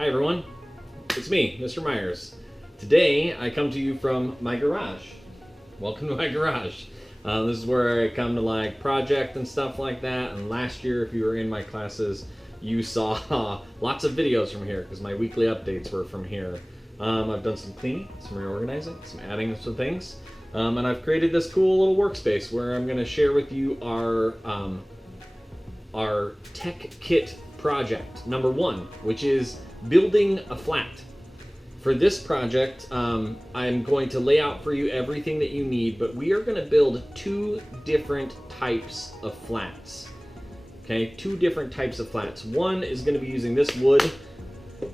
Hi everyone, it's me, Mr. Myers. Today I come to you from my garage. Welcome to my garage. This is where I come to like project and stuff like that, and last year if you were in my classes you saw lots of videos from here because my weekly updates were from here. I've done some cleaning, some reorganizing, some adding of some things, and I've created this cool little workspace where I'm going to share with you our tech kit project number 1, which is building a flat. For this project, I'm going to lay out for you everything that you need, but we are going to build 2 different types of flats. Okay, 2 different types of flats. One is going to be using this wood,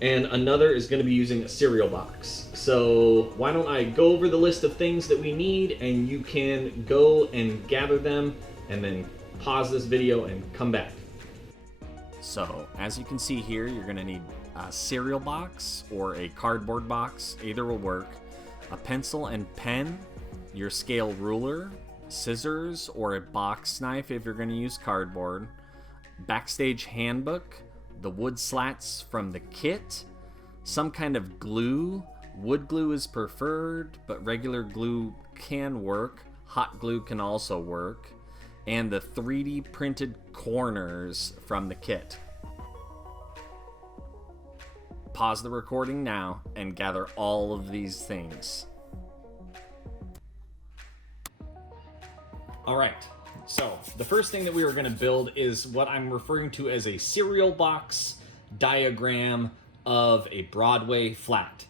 and another is going to be using a cereal box. So why don't I go over the list of things that we need, and you can go and gather them, and then pause this video and come back. So, as you can see here, you're going to need a cereal box or a cardboard box, either will work, a pencil and pen, your scale ruler, scissors or a box knife if you're going to use cardboard, backstage handbook, the wood slats from the kit, some kind of glue. Wood glue is preferred, but regular glue can work. Hot glue can also work. And the 3D printed corners from the kit. Pause the recording now and gather all of these things. All right, so the first thing that we are going to build is what I'm referring to as a cereal box diagram of a Broadway flat.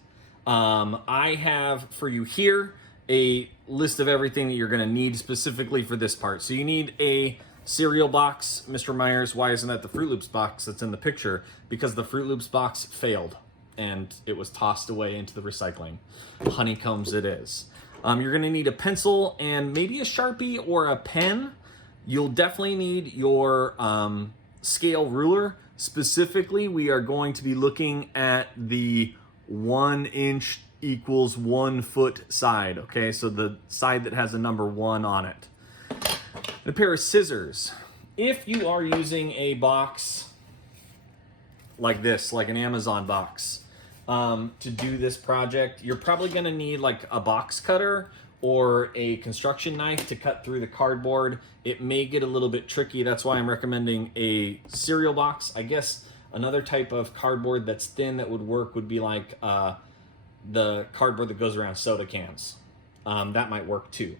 I have for you here a list of everything that you're going to need specifically for this part. So you need a cereal box. Mr. Myers, why isn't that the Fruit Loops box that's in the picture? Because the Fruit Loops box failed and it was tossed away into the recycling. Honeycombs it is. You're going to need a pencil and maybe a Sharpie or a pen. You'll definitely need your scale ruler. Specifically, we are going to be looking at the 1 inch equals 1 foot side, okay? So the side that has a number 1 on it. A pair of scissors. If you are using a box like this, like an Amazon box, to do this project, you're probably gonna need like a box cutter or a construction knife to cut through the cardboard. It may get a little bit tricky. That's why I'm recommending a cereal box. I guess another type of cardboard that's thin that would work would be like the cardboard that goes around soda cans. That might work too.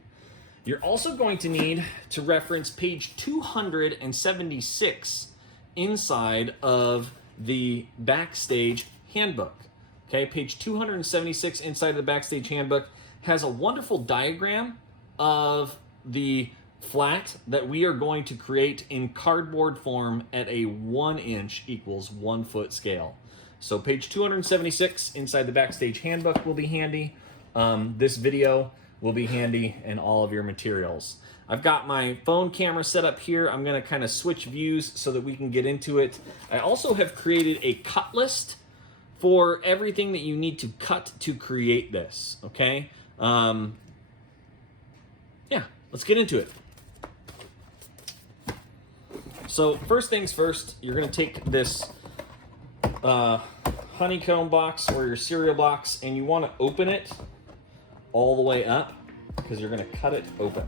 You're also going to need to reference page 276 inside of the Backstage Handbook. Okay, page 276 inside of the Backstage Handbook has a wonderful diagram of the flat that we are going to create in cardboard form at a 1 inch equals 1 foot scale. So page 276 inside the Backstage Handbook will be handy. This video will be handy in all of your materials. I've got my phone camera set up here. I'm gonna kind of switch views so that we can get into it. I also have created a cut list for everything that you need to cut to create this, okay? Yeah, let's get into it. So first things first, you're gonna take this honeycomb box or your cereal box, and you want to open it all the way up because you're going to cut it open.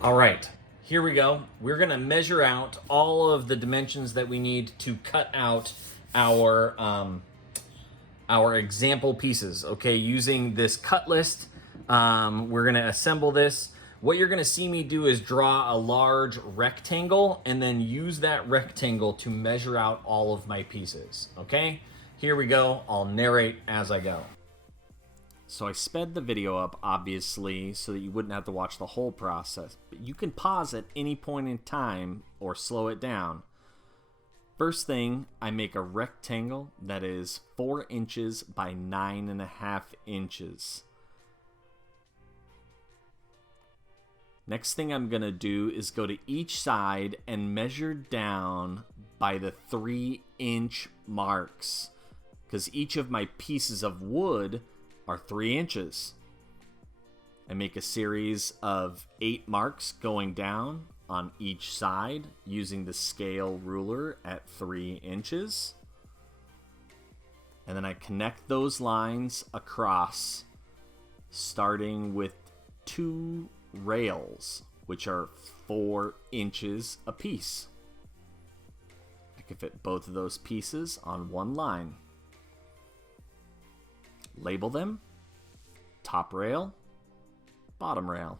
All right, here we go. We're gonna measure out all of the dimensions that we need to cut out our example pieces, okay? Using this cut list, we're gonna assemble this. what you're gonna see me do is draw a large rectangle and then use that rectangle to measure out all of my pieces, okay? Here we go, I'll narrate as I go. So I sped the video up, obviously, so that you wouldn't have to watch the whole process. But you can pause at any point in time or slow it down. First thing, I make a rectangle that is 4 inches by 9.5 inches. Next thing I'm going to do is go to each side and measure down by the 3-inch marks, because each of my pieces of wood are 3 inches. I make a series of 8 marks going down on each side using the scale ruler at 3 inches. And then I connect those lines across, starting with 2 rails, which are 4 inches apiece. I can fit both of those pieces on one line. Label them: top rail, bottom rail.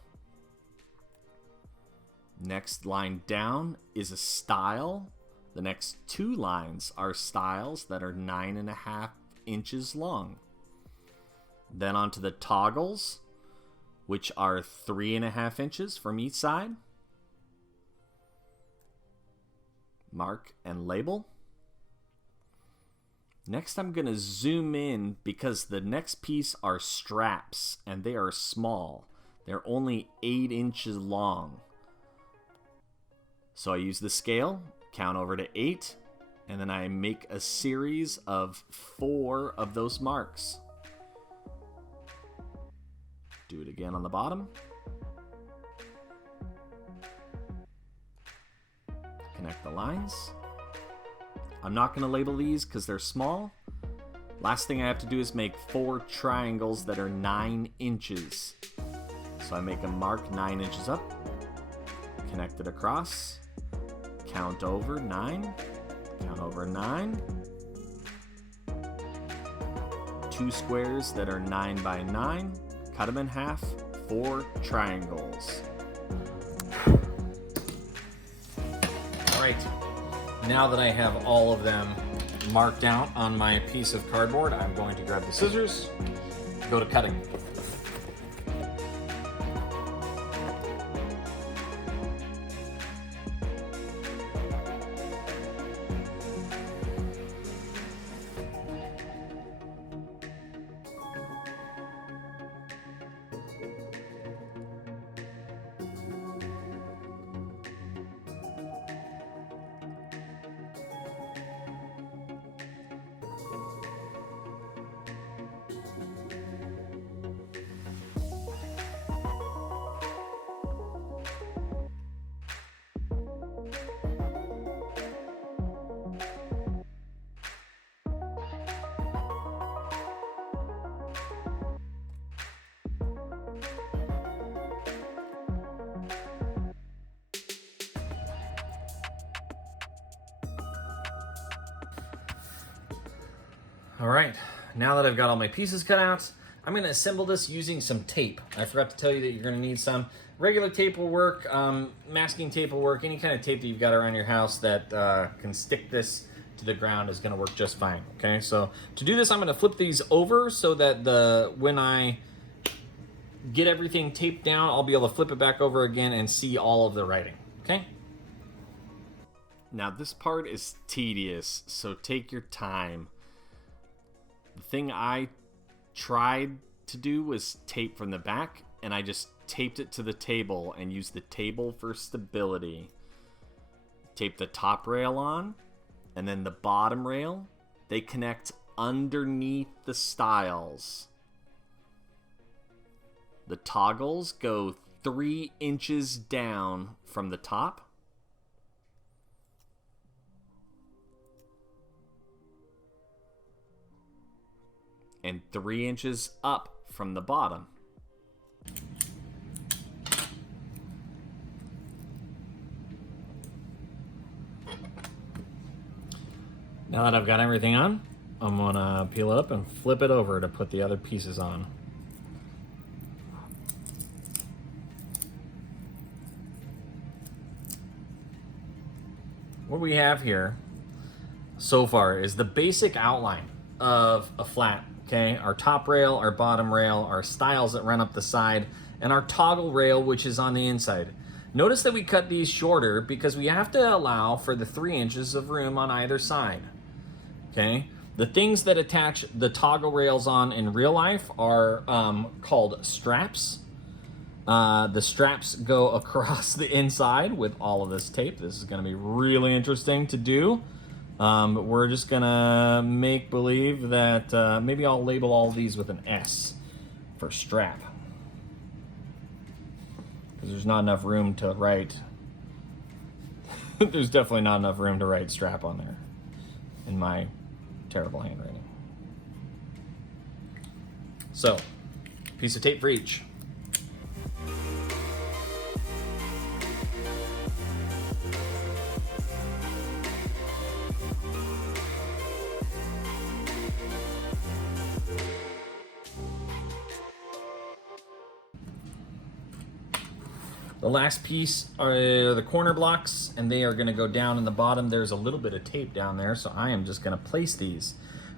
Next line down is a stile. The next 2 lines are stiles that are 9.5 inches long. Then onto the toggles, which are 3.5 inches from each side. Mark and label. Next, I'm going to zoom in because the next piece are straps, and they are small. They're only 8 inches long. So I use the scale, count over to 8, and then I make a series of 4 of those marks. Do it again on the bottom. Connect the lines. I'm not going to label these because they're small. Last thing I have to do is make 4 triangles that are 9 inches. So I make a mark 9 inches up, connect it across, count over 9, count over 9. 2 squares that are 9 by 9, cut them in half, 4 triangles. All right. Now that I have all of them marked out on my piece of cardboard, I'm going to grab the scissors, go to cutting. All right, now that I've got all my pieces cut out, I'm gonna assemble this using some tape. I forgot to tell you that you're gonna need some. Regular tape will work, masking tape will work, any kind of tape that you've got around your house that can stick this to the ground is gonna work just fine, okay? So to do this, I'm gonna flip these over so that when I get everything taped down, I'll be able to flip it back over again and see all of the writing, okay? Now this part is tedious, so take your time. The thing I tried to do was tape from the back, and I just taped it to the table and used the table for stability. Tape the top rail on, and then the bottom rail. They connect underneath the stiles. The toggles go 3 inches down from the top. And 3 inches up from the bottom. Now that I've got everything on, I'm gonna peel it up and flip it over to put the other pieces on. what we have here so far is the basic outline of a flat, okay? Our top rail, our bottom rail, our stiles that run up the side, and our toggle rail, which is on the inside. Notice that we cut these shorter because we have to allow for the 3 inches of room on either side, okay? The things that attach the toggle rails on in real life are called straps. The straps go across the inside with all of this tape. This is going to be really interesting to do. But we're just going to make believe that maybe I'll label all these with an S for strap. Because there's not enough room to write. There's definitely not enough room to write strap on there in my terrible handwriting. So, piece of tape for each. The last piece are the corner blocks, and they are going to go down in the bottom. There's a little bit of tape down there, so I am just going to place these.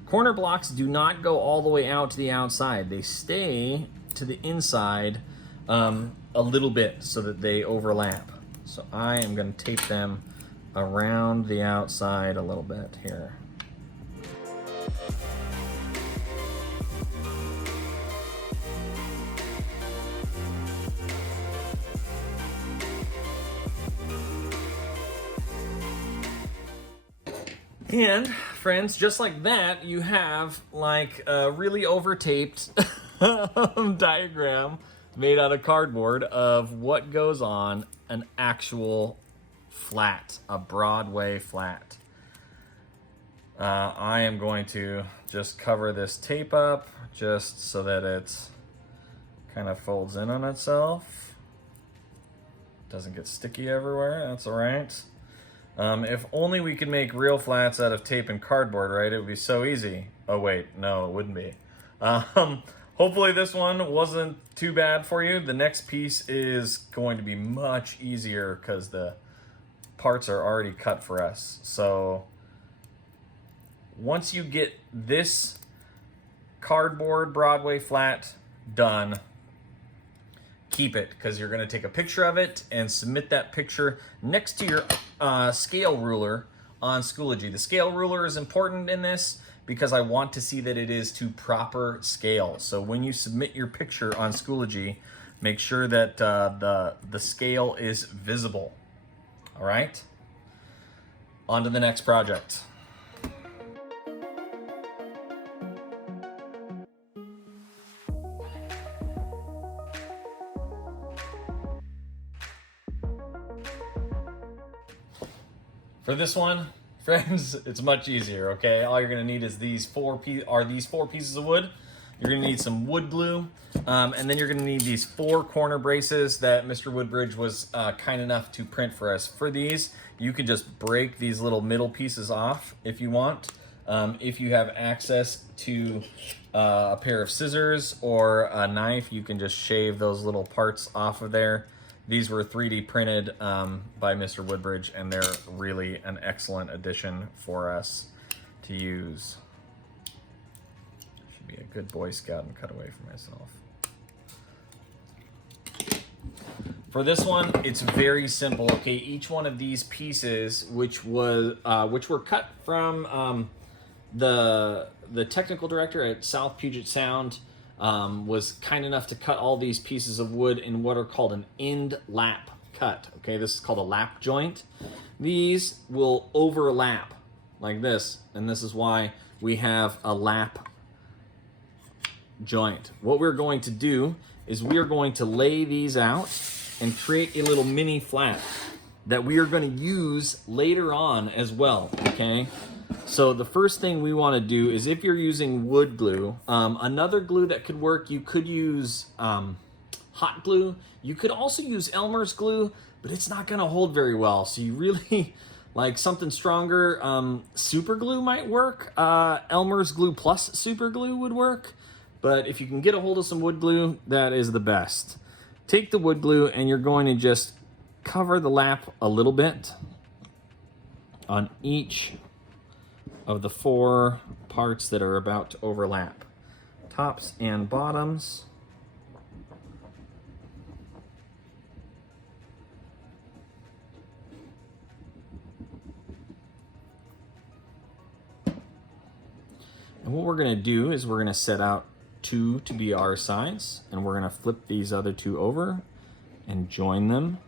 Corner blocks do not go all the way out to the outside. They stay to the inside a little bit so that they overlap. So I am going to tape them around the outside a little bit here. And friends, just like that, you have like a really over-taped diagram made out of cardboard of what goes on an actual flat, a Broadway flat. I am going to just cover this tape up just so that it kind of folds in on itself. Doesn't get sticky everywhere, that's all right. If only we could make real flats out of tape and cardboard, right? It would be so easy. Oh wait, no, it wouldn't be. Hopefully this one wasn't too bad for you. The next piece is going to be much easier because the parts are already cut for us. So once you get this cardboard Broadway flat done, keep it, because you're going to take a picture of it and submit that picture next to your scale ruler on Schoology. The scale ruler is important in this because I want to see that it is to proper scale. So when you submit your picture on Schoology, make sure that the scale is visible. All right? On to the next project. For this one, friends, it's much easier, okay? All you're gonna need is these four pieces of wood. You're gonna need some wood glue, and then you're gonna need these 4 corner braces that Mr. Woodbridge was kind enough to print for us. For these, you can just break these little middle pieces off if you want. If you have access to a pair of scissors or a knife, you can just shave those little parts off of there. These were 3D printed by Mr. Woodbridge, and they're really an excellent addition for us to use. Should be a good Boy Scout and cut away from myself. For this one, it's very simple. Okay, each one of these pieces, which were cut from the technical director at South Puget Sound, was kind enough to cut all these pieces of wood in what are called an end lap cut. Okay, this is called a lap joint. These will overlap like this, and this is why we have a lap joint. What we're going to do is we are going to lay these out and create a little mini flat that we are going to use later on as well, okay? So the first thing we want to do is, if you're using wood glue, another glue that could work, you could use hot glue. You could also use Elmer's glue, but it's not going to hold very well. So you really like something stronger. Super glue might work. Elmer's glue plus super glue would work. But if you can get a hold of some wood glue, that is the best. Take the wood glue and you're going to just cover the lap a little bit. on each of the 4 parts that are about to overlap. Tops and bottoms. And what we're going to do is we're going to set out 2 to be our sides, and we're going to flip these other 2 over and join them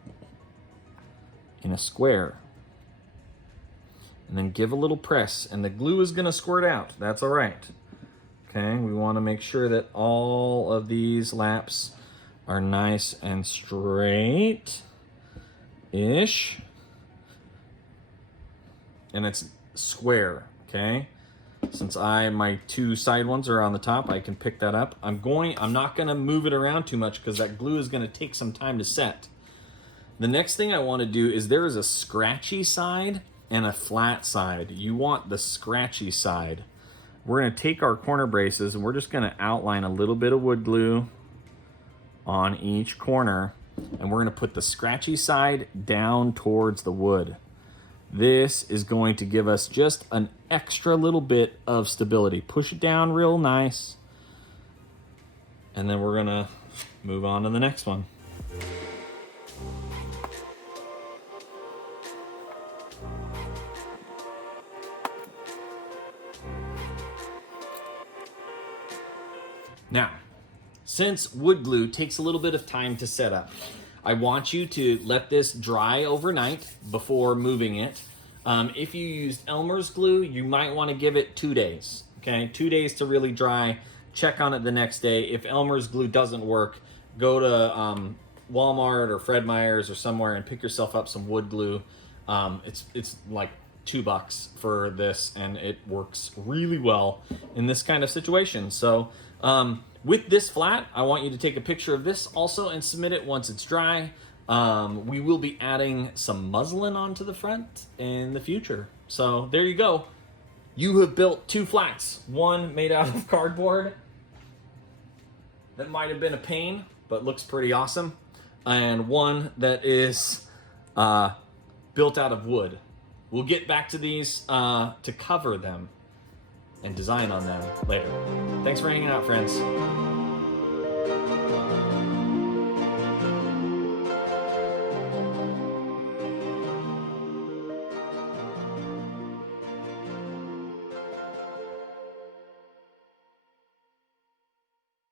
in a square. And then give a little press, and the glue is going to squirt out. That's all right. Okay, we want to make sure that all of these laps are nice and straight-ish. And it's square, okay? Since my 2 side ones are on the top, I can pick that up. I'm not gonna move it around too much because that glue is gonna take some time to set. The next thing I wanna do is there is a scratchy side and a flat side. You want the scratchy side. We're gonna take our corner braces and we're just gonna outline a little bit of wood glue on each corner, and we're gonna put the scratchy side down towards the wood. This is going to give us just an extra little bit of stability. Push it down real nice. And then we're gonna move on to the next one. Now, since wood glue takes a little bit of time to set up, I want you to let this dry overnight before moving it. If you used Elmer's glue, you might want to give it 2 days. Okay, 2 days to really dry. Check on it the next day. If Elmer's glue doesn't work, go to Walmart or Fred Meyer's or somewhere and pick yourself up some wood glue. It's like $2 for this, and it works really well in this kind of situation. So with this flat, I want you to take a picture of this also and submit it once it's dry. We will be adding some muslin onto the front in the future. So there you go. You have built 2 flats. One made out of cardboard that might have been a pain, but looks pretty awesome. And one that is built out of wood. We'll get back to these to cover them and design on them later. Thanks for hanging out, friends.